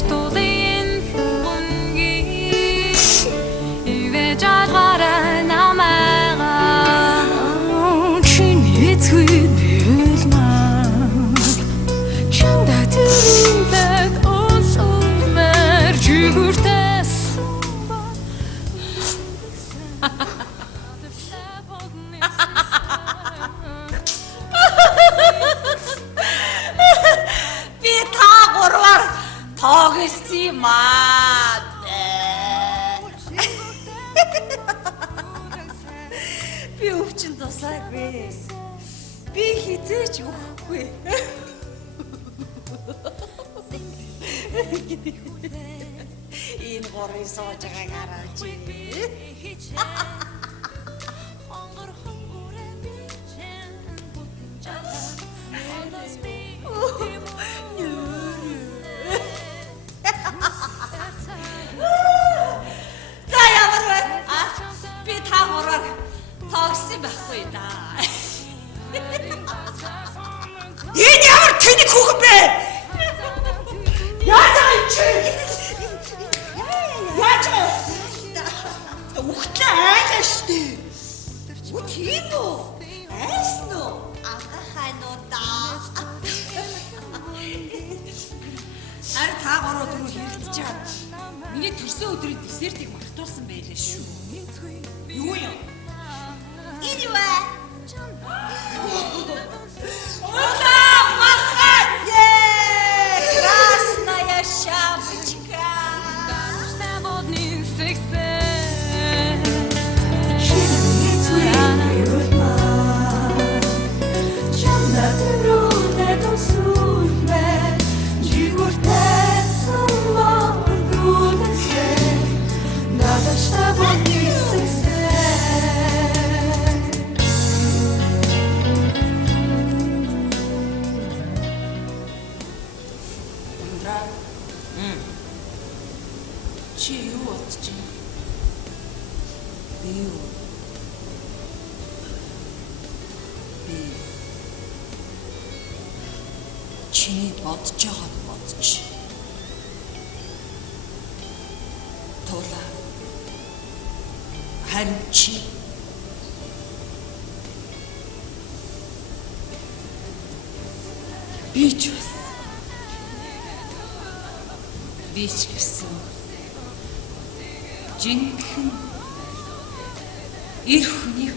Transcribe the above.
stolen rungi Ivejadra namara Chinitsuidma Chandatulbet osmer Jugurtes Би та гурваар тоглосон юм аа. Би өвчин тусаагүй. Би хизээч өгөхгүй. Энэ гурвын сууж байгааг хараач. За ямар байна? Би та гурваар тоглосон байхгүй да. Энэ ямар тэнэг хүүхэн бэ? Яаж байгаа юм чи? Яаж байгаа? Ухтлаа айлаа штэ. Үт тийм үү? Айсан уу? Ахахануу да. Ари та гурав түрүү хэрэлдэж байгаа. Миний төрсөн өдрийн десертийг мартуулсан байлээ шүү. Юу юм? Энэ юу вэ? Ура, махат! Красная шапочка. Чи юу бодож байна? Би юу? Би чиний бодож байгааг бодож. Тула. Харин чи би ч гэсэн жинхэнэ эр хүний